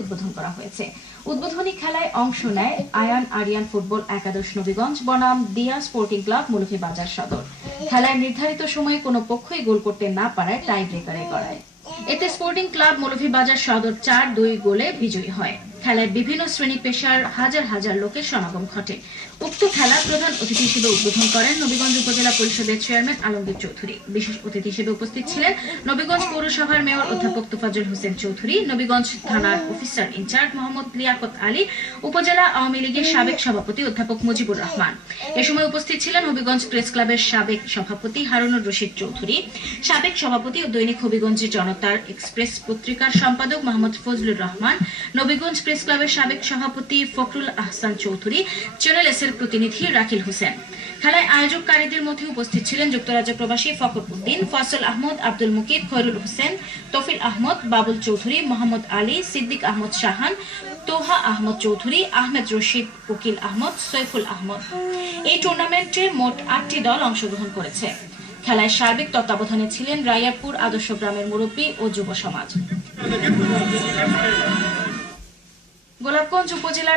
উদ্বোধন করা হয়েছে। উদ্বোধনী খেলায় অংশ নেয় আয়ান আরিয়ান ফুটবল একাদশ নবীগঞ্জ বনাম দিয়া স্পোর্টিং ক্লাব মৌলভীবাজার সদর। খেলায় নির্ধারিত সময়ে কোনো পক্ষই গোল করতে না পারায় টাই ব্রেকারে গড়ায়। এতে স্পোর্টিং ক্লাব মৌলভীবাজার সদর 4-2 গোলে বিজয়ী হয়। খেলায় বিভিন্ন শ্রেণী পেশার হাজার হাজার লোকের সমাগম ঘটে। উক্ত খেলা প্রধান অতিথি হিসেবে উদ্বোধন করেন নবীগঞ্জ উপজেলা পরিষদের চেয়ারম্যান আলমগীর চৌধুরী। বিশেষ অতিথি হিসেবে উপস্থিত ছিলেন নবীগঞ্জ পৌরসভার মেয়র অধ্যাপক তোফাজ্জল হোসেন চৌধুরী, নবীগঞ্জ থানার অফিসার ইনচার্জ মোহাম্মদ লিয়াকত আলী, উপজেলা আওয়ামী লীগের সাবেক সভাপতি অধ্যাপক মুজিবুর রহমান। এ সময় উপস্থিত ছিলেন হবিগঞ্জ প্রেস ক্লাবের সাবেক সভাপতি হারুনুর রশিদ চৌধুরী, সাবেক সভাপতি ও দৈনিক হবিগঞ্জের জনতার এক্সপ্রেস পত্রিকার সম্পাদক মোহাম্মদ ফজলুর রহমান, নবীগঞ্জ প্রেস ক্লাবের সাবেক সভাপতি ফখরুল আহসান চৌধুরী, চ্যানেল এস এর প্রতিনিধি রাকিল হোসেন। খেলায় আয়োজককারীদের মধ্যে উপস্থিত ছিলেন যুক্তরাজ্য প্রবাসী ফখর উদ্দিন, ফয়সল আহমদ, আব্দুল মুকিব, খৈরুল হোসেন, তৌফিল আহমদ, বাবুল চৌধুরী, মোহাম্মদ আলী, সিদ্দিক আহমদ শাহান, তোহা আহমদ চৌধুরী, আহমেদ রশিদ, উকিল আহমদ, সৈফুল আহমদ। এই টুর্নামেন্টে মোট 8টি দল অংশগ্রহণ করেছে। খেলায় সার্বিক তত্ত্বাবধানে ছিলেন রাইয়াপুর আদর্শ গ্রামের মুরব্বী ও যুব সমাজ। গোলাপগঞ্জ উপজেলার